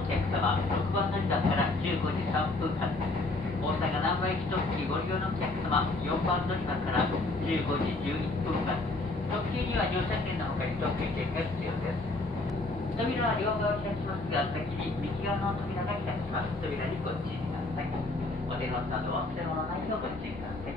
お客様、6番乗り場から15時3分発。大阪難波行き特急ご利用のお客様、4番乗り場から15時11分発。特急には乗車券の他に特急券が必要です。扉は両側を開きますが、先に右側の扉が開きます。扉にご注意ください。お手のなど忘れ物ないようご注意ください。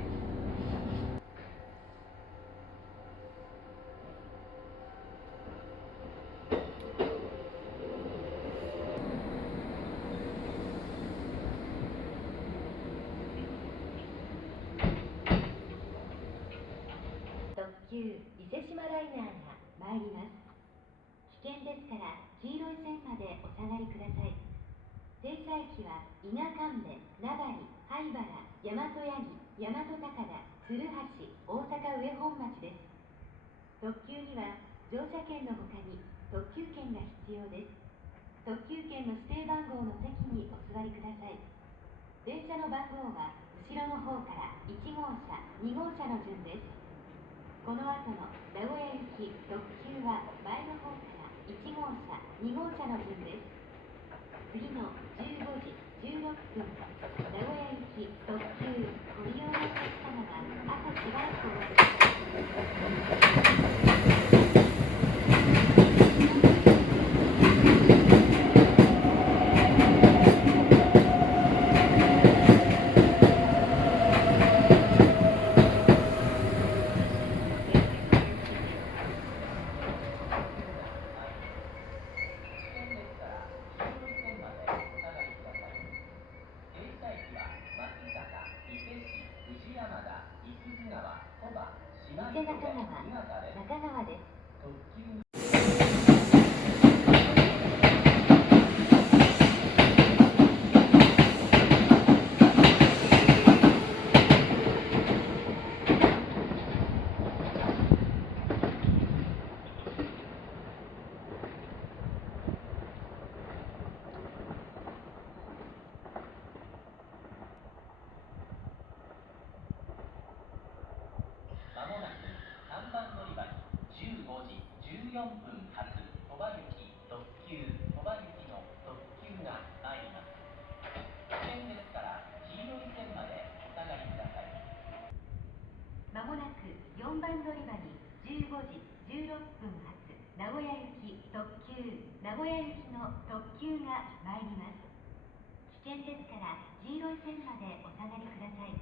特急伊勢志摩ライナーが参ります。危険ですから黄色い線までお下がりください。停車駅は伊那神戸、名張、灰原、大和八木、大和高田、鶴橋、大阪上本町です。特急には乗車券の他に特急券が必要です。特急券の指定番号の席にお座りください。電車の番号は後ろの方から1号車、2号車の順です。この後の名古屋行き特急は前の方から1号車、2号車の順です。次の15時16分、名古屋行き特急ご利用のお客様はあとしばらくお待ちください。伊勢中川、中川です。まもなく3番乗り場に15時14分発鳥羽行き特急鳥羽行きの特急が参ります。危険ですから黄色い線までお下がりください。まもなく4番乗り場に15時16分発名古屋行き特急名古屋行きの特急が参ります。危険ですから黄色い線までお下がりください。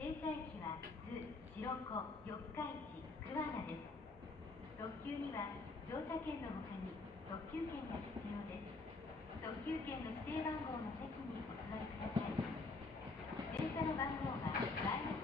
停車駅は津、白子、四日市、桑名です。特急には乗車券の他に特急券が必要です。特急券の指定番号の席にお座りください。電車の番号は前の